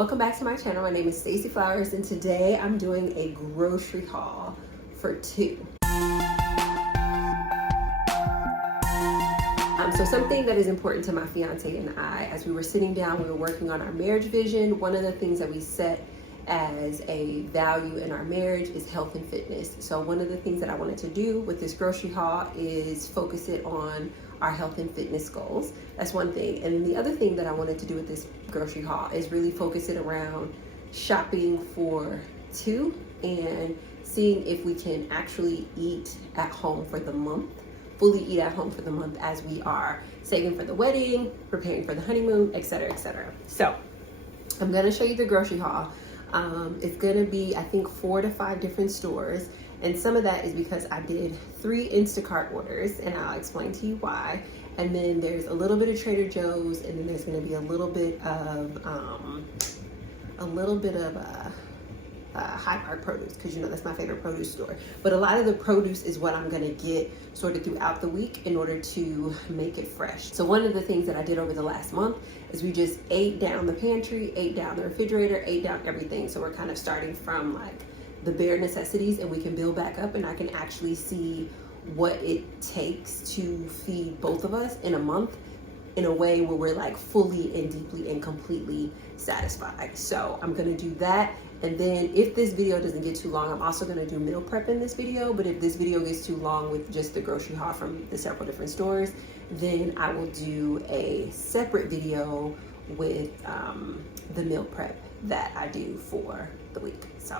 Welcome back to my channel. My name is STACEY Flowers, and today I'm doing a grocery haul for two. So something that is important to my fiance and I, as we were sitting down, we were working on our marriage vision. One of the things that we set as a value in our marriage is health and fitness. So one of the things that I wanted to do with this grocery haul is focus it on our health and fitness goals. That's one thing. And then the other thing that I wanted to do with this grocery haul is really focus it around shopping for two and seeing if we can actually eat at home for the month, fully eat at home for the month, as we are saving for the wedding, preparing for the honeymoon, etc., etc. So I'm gonna show you the grocery haul. It's gonna be, I think, 4 to 5 different stores. And some of that is because I did 3 Instacart orders, and I'll explain to you why. And then there's a little bit of Trader Joe's, and then there's gonna be a little bit of High Park produce, because you know that's my favorite produce store. But a lot of the produce is what I'm gonna get sort of throughout the week in order to make it fresh. So one of the things that I did over the last month is we just ate down the pantry, ate down the refrigerator, ate down everything. So we're kind of starting from like the bare necessities, and we can build back up, and I can actually see what it takes to feed both of us in a month in a way where we're like fully and deeply and completely satisfied. So I'm gonna do that. And then if this video doesn't get too long, I'm also gonna do meal prep in this video. But if this video gets too long with just the grocery haul from the several different stores, then I will do a separate video with the meal prep that I do for the week. So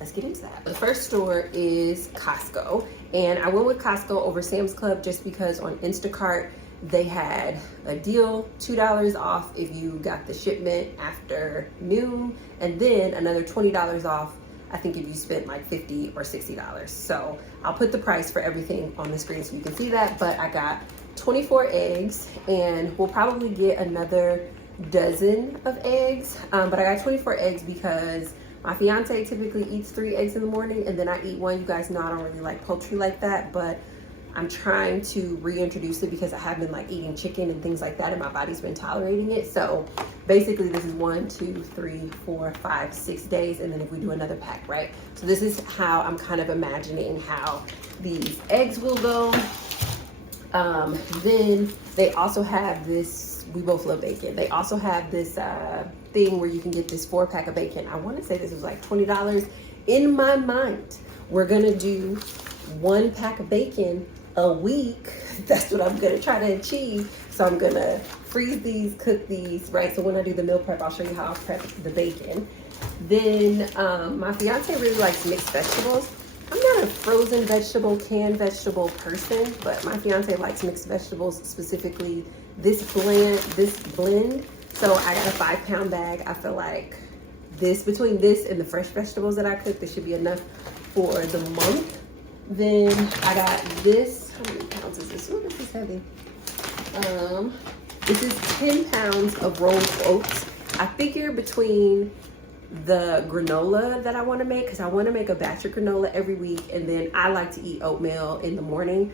let's get into that. The first store is Costco. And I went with Costco over Sam's Club just because on Instacart, they had a deal, $2 off if you got the shipment after noon, and then another $20 off, I think, if you spent like $50 or $60. So I'll put the price for everything on the screen so you can see that. But I got 24 eggs, and we'll probably get another dozen of eggs. But I got 24 eggs because my fiance typically eats 3 eggs in the morning, and then I eat 1. You guys know I don't really like poultry like that, but I'm trying to reintroduce it because I have been like eating chicken and things like that, and my body's been tolerating it. So basically this is 1, 2, 3, 4, 5, 6 days, and then if we do another pack, right? So this is how I'm kind of imagining how these eggs will go. Then they also have this, we both love bacon. They also have this thing where you can get this 4-pack of bacon. I want to say this was like $20. In my mind, we're gonna do 1 pack of bacon a week. That's what I'm gonna try to achieve. So I'm gonna freeze these, cook these, right? So when I do the meal prep, I'll show you how I prep the bacon. Then my fiance really likes mixed vegetables. I'm not a frozen vegetable, canned vegetable person, but my fiance likes mixed vegetables, specifically this blend. So I got a 5-pound bag. I feel like between this and the fresh vegetables that I cook, this should be enough for the month. Then I got this. How many pounds is this? Ooh, this is heavy. This is 10 pounds of rolled oats. I figure between the granola that I want to make, because I want to make a batch of granola every week, and then I like to eat oatmeal in the morning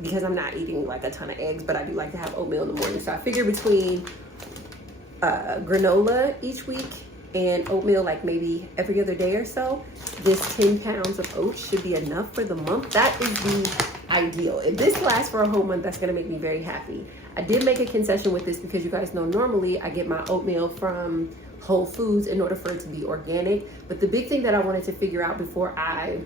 because I'm not eating like a ton of eggs, but I do like to have oatmeal in the morning. So I figure between granola each week and oatmeal like maybe every other day or so, this 10 pounds of oats should be enough for the month. That is the ideal. If this lasts for a whole month, that's gonna make me very happy. I did make a concession with this because you guys know normally I get my oatmeal from Whole Foods in order for it to be organic. But the big thing that I wanted to figure out before I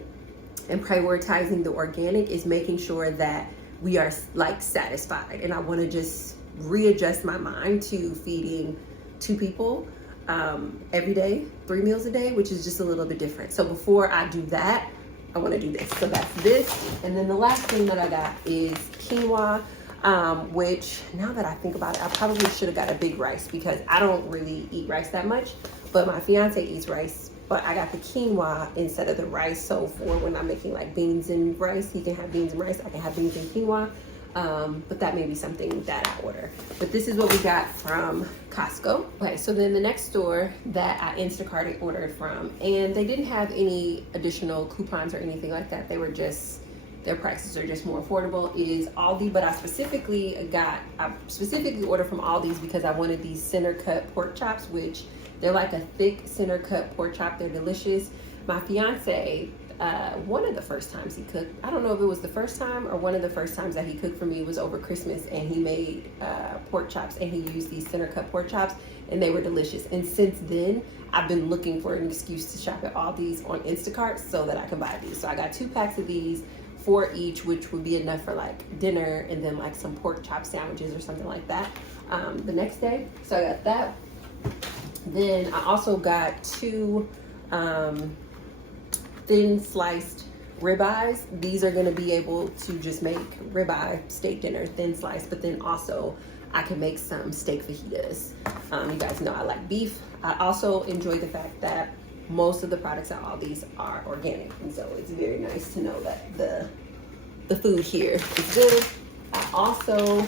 am prioritizing the organic is making sure that we are like satisfied. And I wanna just readjust my mind to feeding 2 people every day, 3 meals a day, which is just a little bit different. So before I do that, I want to do this. So that's this. And then the last thing that I got is quinoa, which now that I think about it, I probably should have got a big rice because I don't really eat rice that much, but my fiance eats rice. But I got the quinoa instead of the rice. So for when I'm making like beans and rice, he can have beans and rice, I can have beans and quinoa. But that may be something that I order. But this is what we got from Costco. Okay, so then the next store that I Instacarted ordered from, and they didn't have any additional coupons or anything like that. They were just, their prices are just more affordable, is Aldi. But I specifically ordered from Aldi's because I wanted these center cut pork chops, which They're like a thick center cut pork chop. They're delicious. My fiance, one of the first times he cooked, I don't know if it was the first time or one of the first times that he cooked for me was over Christmas, and he made pork chops, and he used these center cut pork chops, and they were delicious. And since then, I've been looking for an excuse to shop at Aldi's on Instacart so that I can buy these. So I got 2 packs of these, 4 each, which would be enough for like dinner and then like some pork chop sandwiches or something like that the next day. So I got that. Then I also got 2 thin sliced ribeyes. These are going to be able to just make ribeye steak dinner, thin sliced, but then also I can make some steak fajitas. You guys know I like beef. I also enjoy the fact that most of the products at Aldi's are organic, and so it's very nice to know that the food here is good. I also,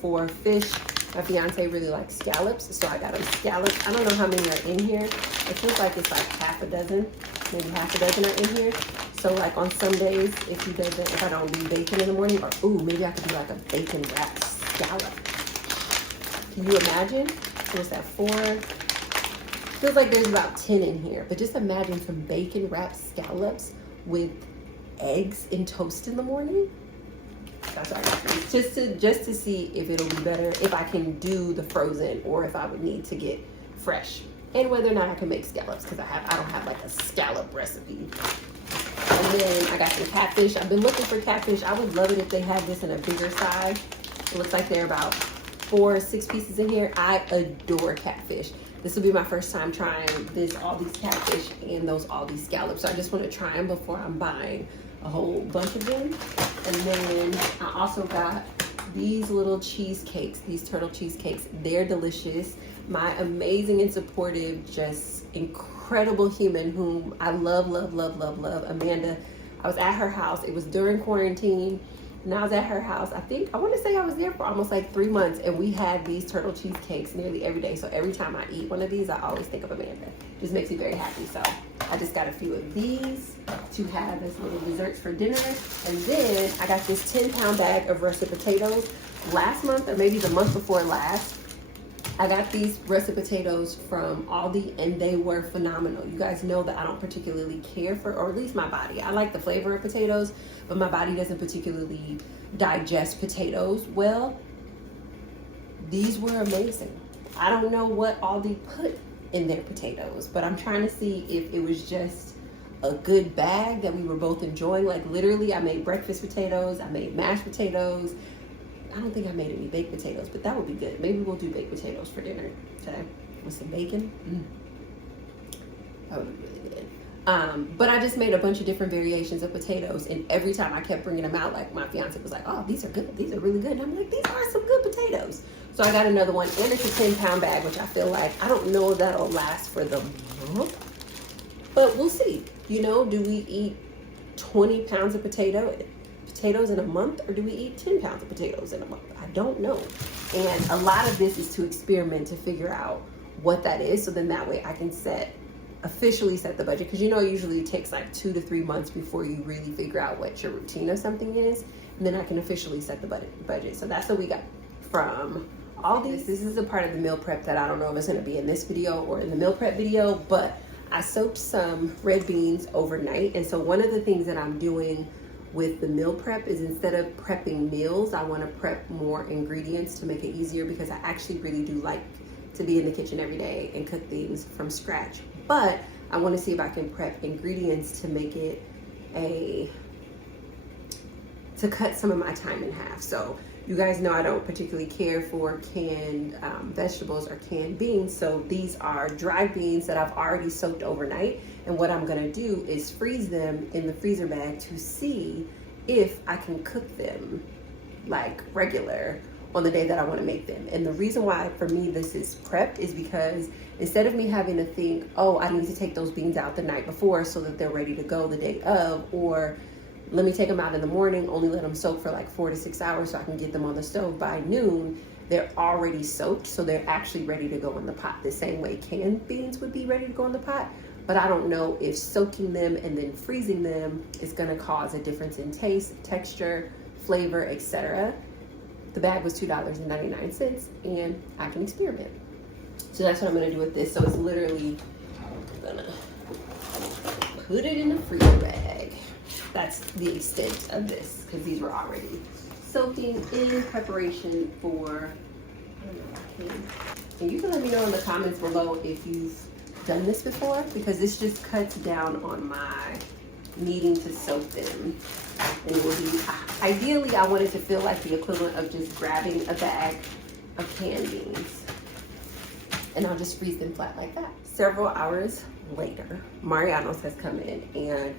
for fish, my fiance really likes scallops, so I got him scallops. I don't know how many are in here. It feels like it's like half a dozen, maybe half a dozen are in here. So like on some days, if I don't do bacon in the morning, or ooh, maybe I could do like a bacon wrapped scallop. Can you imagine? What's that, 4? Feels like there's about 10 in here, but just imagine some bacon wrapped scallops with eggs and toast in the morning. That's what I got these. Just to see if it'll be better if I can do the frozen or if I would need to get fresh, and whether or not I can make scallops, because I don't have like a scallop recipe. And then I got some catfish. I've been looking for catfish. I would love it if they had this in a bigger size. It looks like they're about 4 or 6 pieces in here. I adore catfish. This will be my first time trying all these catfish and those Aldi scallops. So I just want to try them before I'm buying a whole bunch of them. And then I also got these little cheesecakes, these turtle cheesecakes. They're delicious. My amazing and supportive, just incredible human whom I love, Amanda. I was at her house. It was during quarantine. And I was at her house. I want to say I was there for almost like 3 months, and we had these turtle cheesecakes nearly every day. So every time I eat one of these, I always think of Amanda. Just makes me very happy. So I just got a few of these to have as little desserts for dinner. And then I got this 10-pound bag of russet potatoes. Last month, or maybe the month before last, I got these russet potatoes from Aldi, and they were phenomenal. You guys know that I don't particularly care for, or at least my body. I like the flavor of potatoes, but my body doesn't particularly digest potatoes well. These were amazing. I don't know what Aldi put in their potatoes, but I'm trying to see if it was just a good bag that we were both enjoying. Like literally, I made breakfast potatoes, I made mashed potatoes. I don't think I made any baked potatoes, but that would be good. Maybe we'll do baked potatoes for dinner today with some bacon. That would be really good. But I just made a bunch of different variations of potatoes, and every time I kept bringing them out, like my fiance was like, oh, these are good. These are really good. And I'm like, these are some good potatoes. So I got another one, and it's a 10-pound bag, which I feel like, I don't know if that'll last for the month, but we'll see. You know, do we eat 20 pounds of potatoes in a month, or do we eat 10 pounds of potatoes in a month? I don't know. And a lot of this is to experiment, to figure out what that is, so then that way I can officially set the budget, because you know usually it takes like 2 to 3 months before you really figure out what your routine of something is, and then I can officially set the budget. So that's what we got from all these. This is a part of the meal prep that I don't know if it's going to be in this video or in the meal prep video, but I soaked some red beans overnight. And so one of the things that I'm doing with the meal prep is, instead of prepping meals, I want to prep more ingredients to make it easier, because I actually really do like to be in the kitchen every day and cook things from scratch. But I want to see if I can prep ingredients to make it to cut some of my time in half. So you guys know I don't particularly care for canned vegetables or canned beans. So these are dried beans that I've already soaked overnight. And what I'm gonna do is freeze them in the freezer bag to see if I can cook them like regular on the day that I want to make them. And the reason why for me this is prepped is because instead of me having to think, oh, I need to take those beans out the night before so that they're ready to go the day of, or let me take them out in the morning, only let them soak for like 4 to 6 hours so I can get them on the stove by noon, they're already soaked, so they're actually ready to go in the pot, the same way canned beans would be ready to go in the pot. But I don't know if soaking them and then freezing them is gonna cause a difference in taste, texture, flavor, etc. The bag was $2.99, and I can experiment. So that's what I'm gonna do with this. So it's literally, I'm gonna put it in the freezer bag. That's the extent of this, because these were already soaking in preparation for, I don't know, and you can let me know in the comments below if you've done this before, because this just cuts down on my needing to soak them. And it will be, ideally I want it to feel like the equivalent of just grabbing a bag of canned beans. And I'll just freeze them flat like that. Several hours later, Mariano's has come in, and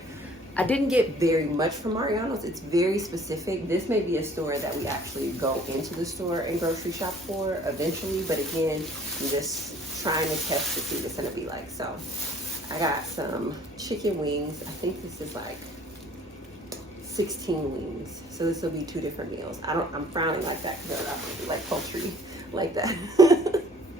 I didn't get very much from Mariano's. It's very specific. This may be a store that we actually go into the store and grocery shop for eventually, but again, I'm just trying to test to see what it's gonna be like. So I got some chicken wings. I think this is like 16 wings. So this will be 2 different meals. I'm frowning like that because I don't really like poultry like that.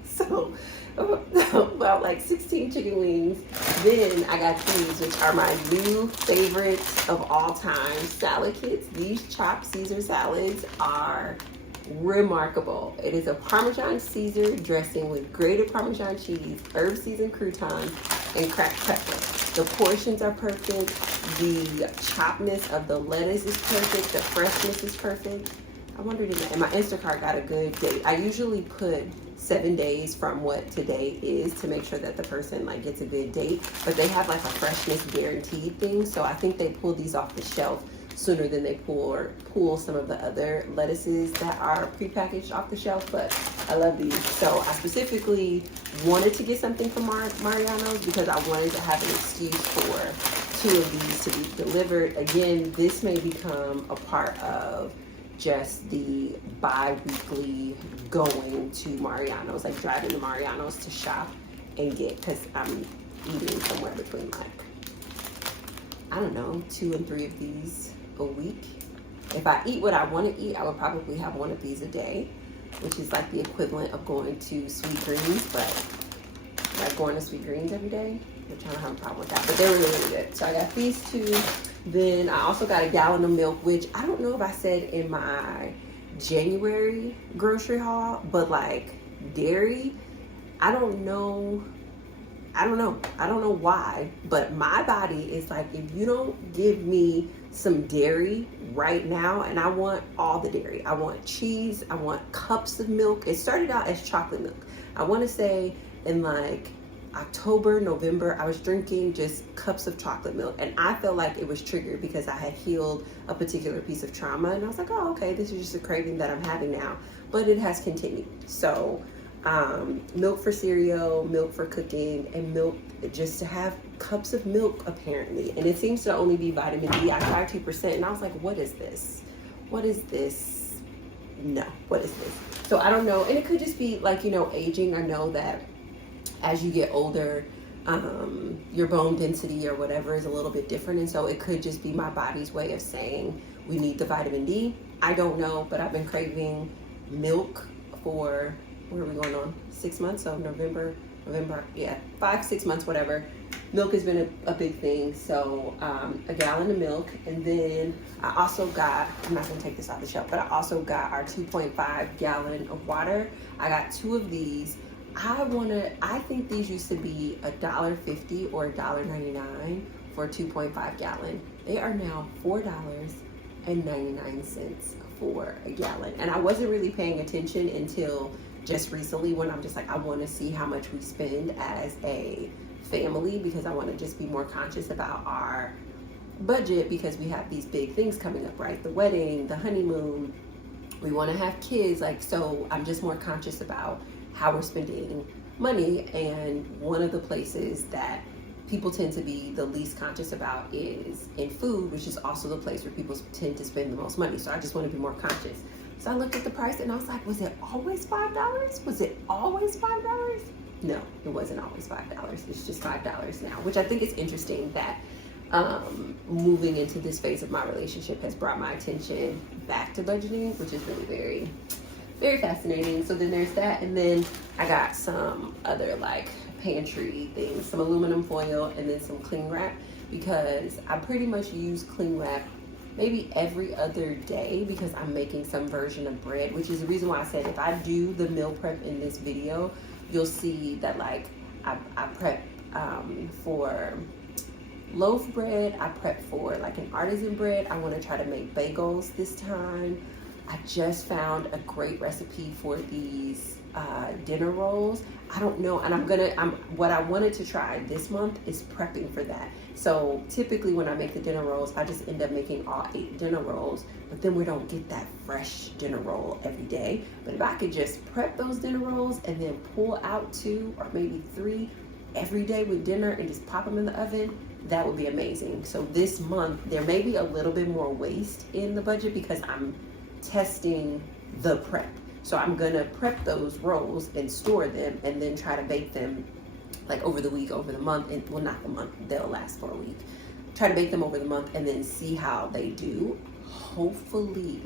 So about like 16 chicken wings. Then I got these, which are my new favorites of all time, salad kits. These chopped Caesar salads are remarkable. It is a Parmesan Caesar dressing with grated Parmesan cheese, herb seasoned croutons, and cracked pepper. The portions are perfect. The choppedness of the lettuce is perfect. The freshness is perfect. I wondered if my Instacart got a good date. I usually put 7 days from what today is to make sure that the person like gets a good date, but they have like a freshness guaranteed thing. So I think they pull these off the shelf sooner than they pull some of the other lettuces that are prepackaged off the shelf. But I love these. So I specifically wanted to get something from Mariano's because I wanted to have an excuse for 2 of these to be delivered. Again, this may become a part of just the bi-weekly going to Mariano's, like driving to Mariano's to shop and get, because I'm eating somewhere between like, I don't know, 2 and 3 of these a week. If I eat what I want to eat, I would probably have 1 of these a day, which is like the equivalent of going to Sweet Greens, but like going to Sweet Greens every day, which I don't have a problem with that, but they're really, really good. So I got these 2. Then I also got a gallon of milk, which I don't know if I said in my January grocery haul, but like dairy, I don't know why, but my body is like, if you don't give me some dairy right now, and I want all the dairy, I want cheese, I want cups of milk. It started out as chocolate milk. I want to say in like October, November, I was drinking just cups of chocolate milk, and I felt like it was triggered because I had healed a particular piece of trauma, and I was like, oh, okay, this is just a craving that I'm having now, but it has continued. So milk for cereal, milk for cooking, and milk just to have cups of milk apparently, and it seems to only be vitamin D. I tried 2%, and I was like, what is this? What is this? No, what is this? So I don't know, and it could just be like, you know, aging. I know that as you get older, your bone density or whatever is a little bit different, and so it could just be my body's way of saying we need the vitamin D. I don't know, but I've been craving milk for, where are we going on? 6 months, so November, yeah, 5-6 months, whatever. Milk has been a big thing, so a gallon of milk, and then I also got, I'm not gonna take this off the shelf, but I also got our 2.5 gallon of water. I got 2 of these. I think these used to be $1.50 or $1.99 for a 2.5 gallon. They are now $4.99 for a gallon. And I wasn't really paying attention until just recently, when I'm just like, I want to see how much we spend as a family, because I want to just be more conscious about our budget, because we have these big things coming up, right? The wedding, the honeymoon, we want to have kids, like, so I'm just more conscious about how we're spending money. And one of the places that people tend to be the least conscious about is in food, which is also the place where people tend to spend the most money. So I just want to be more conscious. So I looked at the price and I was like, was it always $5? Was it always $5? No, it wasn't always $5. It's just $5 now, which I think is interesting that moving into this phase of my relationship has brought my attention back to budgeting, which is really very, very fascinating. So then there's that, and then I got some other like pantry things, some aluminum foil, and then some cling wrap, because I pretty much use cling wrap maybe every other day because I'm making some version of bread, which is the reason why I said if I do the meal prep in this video, you'll see that like I prep for loaf bread. I prep for like an artisan bread. I want to try to make bagels this time. I just found a great recipe for these dinner rolls. I don't know, and what I wanted to try this month is prepping for that. So typically when I make the dinner rolls, I just end up making all 8 dinner rolls, but then we don't get that fresh dinner roll every day. But if I could just prep those dinner rolls and then pull out 2 or maybe 3 every day with dinner and just pop them in the oven, that would be amazing. So this month there may be a little bit more waste in the budget because I'm testing the prep. So I'm gonna prep those rolls and store them and then try to bake them like over the week, over the month, and well, not the month, they'll last for a week. Try to bake them over the month and then see how they do. Hopefully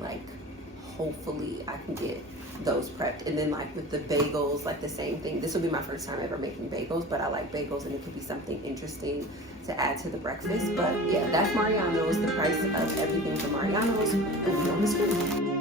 I can get those prepped. And then like with the bagels, like the same thing. This will be my first time ever making bagels, but I like bagels and it could be something interesting to add to the breakfast. But yeah, that's Mariano's. The price of everything from Mariano's will be on the screen.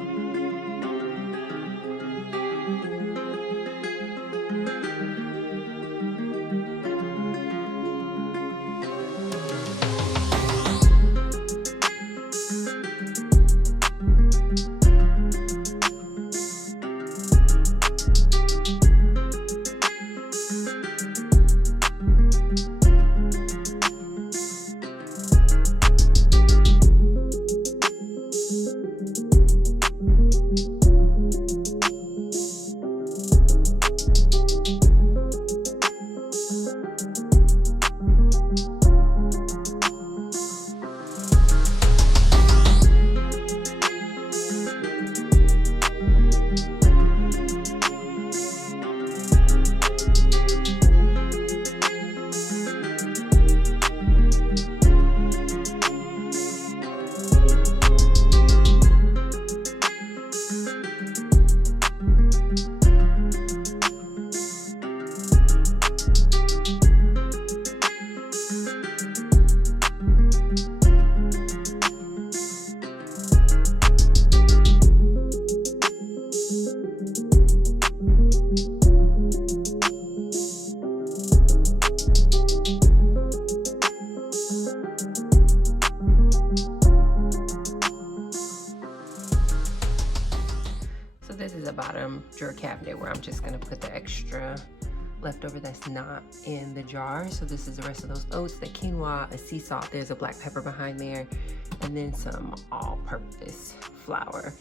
Bottom drawer cabinet where I'm just gonna put the extra leftover that's not in the jar. So this is the rest of those oats, the quinoa, a sea salt, there's a black pepper behind there, and then some all-purpose flour.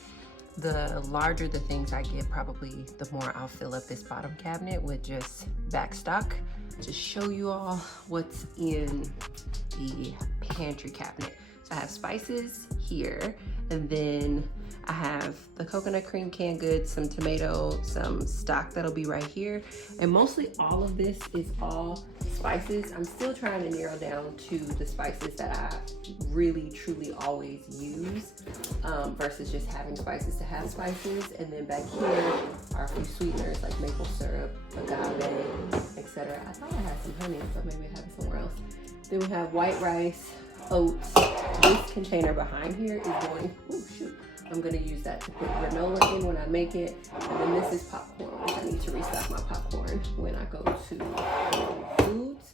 The larger the things I get, probably the more I'll fill up this bottom cabinet with just back stock. Just show you all what's in the pantry cabinet. So I have spices here, and then I have the coconut cream canned goods, some tomato, some stock that'll be right here. And mostly all of this is all spices. I'm still trying to narrow down to the spices that I really truly always use versus just having spices to have spices. And then back here are a few sweeteners like maple syrup, agave, etc. I thought I had some honey, but maybe I have it somewhere else. Then we have white rice, oats. This container behind here is going, oh shoot. I'm gonna use that to put granola in when I make it. And then this is popcorn, which I need to restock my popcorn when I go to Foods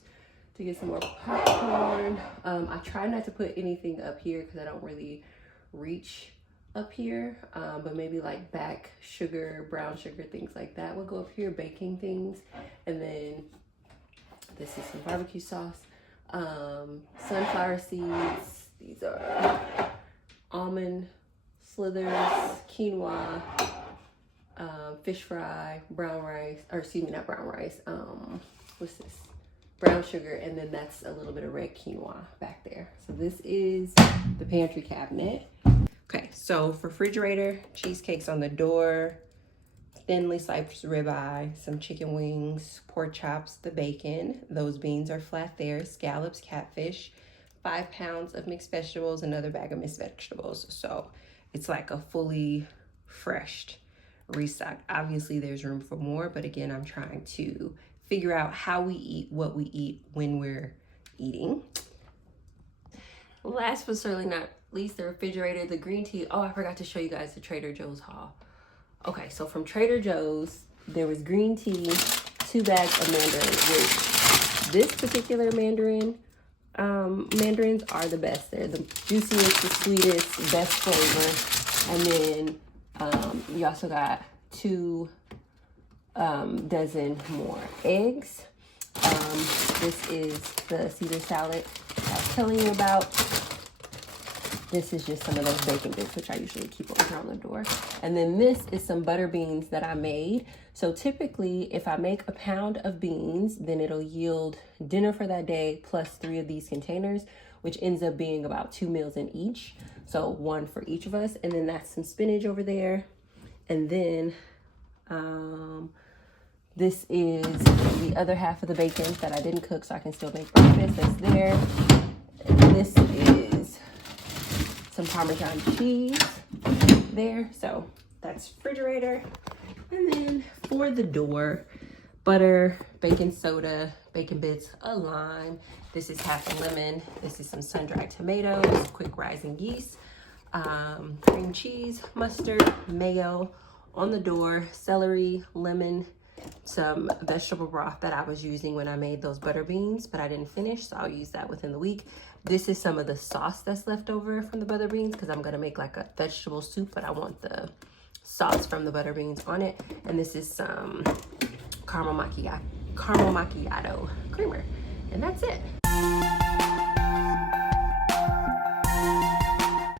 to get some more popcorn. I try not to put anything up here because I don't really reach up here, but maybe like back sugar, brown sugar, things like that would go up here, baking things. And then this is some barbecue sauce, sunflower seeds. These are almond slithers, quinoa, fish fry, brown rice, or excuse me, not brown rice, what's this? Brown sugar, and then that's a little bit of red quinoa back there. So this is the pantry cabinet. Okay, so refrigerator, cheesecakes on the door, thinly sliced ribeye, some chicken wings, pork chops, the bacon, those beans are flat there, scallops, catfish, 5 pounds of mixed vegetables, another bag of mixed vegetables. So it's like a fully fresh restock. Obviously there's room for more, but again, I'm trying to figure out how we eat, what we eat when we're eating. Last but certainly not least, the refrigerator, the green tea. Oh, I forgot to show you guys the Trader Joe's haul. Okay, so from Trader Joe's, there was green tea, 2 bags of mandarin, which this particular mandarins are the best. They're the juiciest, the sweetest, best flavor. And then you also got 2 dozen more eggs. This is the Caesar salad I was telling you about. This is just some of those bacon bits, which I usually keep over here on the door. And then this is some butter beans that I made. So typically, if I make a pound of beans, then it'll yield dinner for that day plus 3 of these containers, which ends up being about 2 meals in each. So 1 for each of us. And then that's some spinach over there. And then this is the other half of the bacon that I didn't cook so I can still make breakfast. That's there. And this is some Parmesan cheese there. So that's refrigerator. And then for the door, butter, baking soda, bacon bits, a lime. This is half a lemon. This is some sun-dried tomatoes, quick rising yeast, cream cheese, mustard, mayo. On the door, celery, lemon, some vegetable broth that I was using when I made those butter beans, but I didn't finish, so I'll use that within the week. This is some of the sauce that's left over from the butter beans because I'm gonna make like a vegetable soup, but I want the sauce from the butter beans on it. And this is some caramel macchiato creamer, and that's it.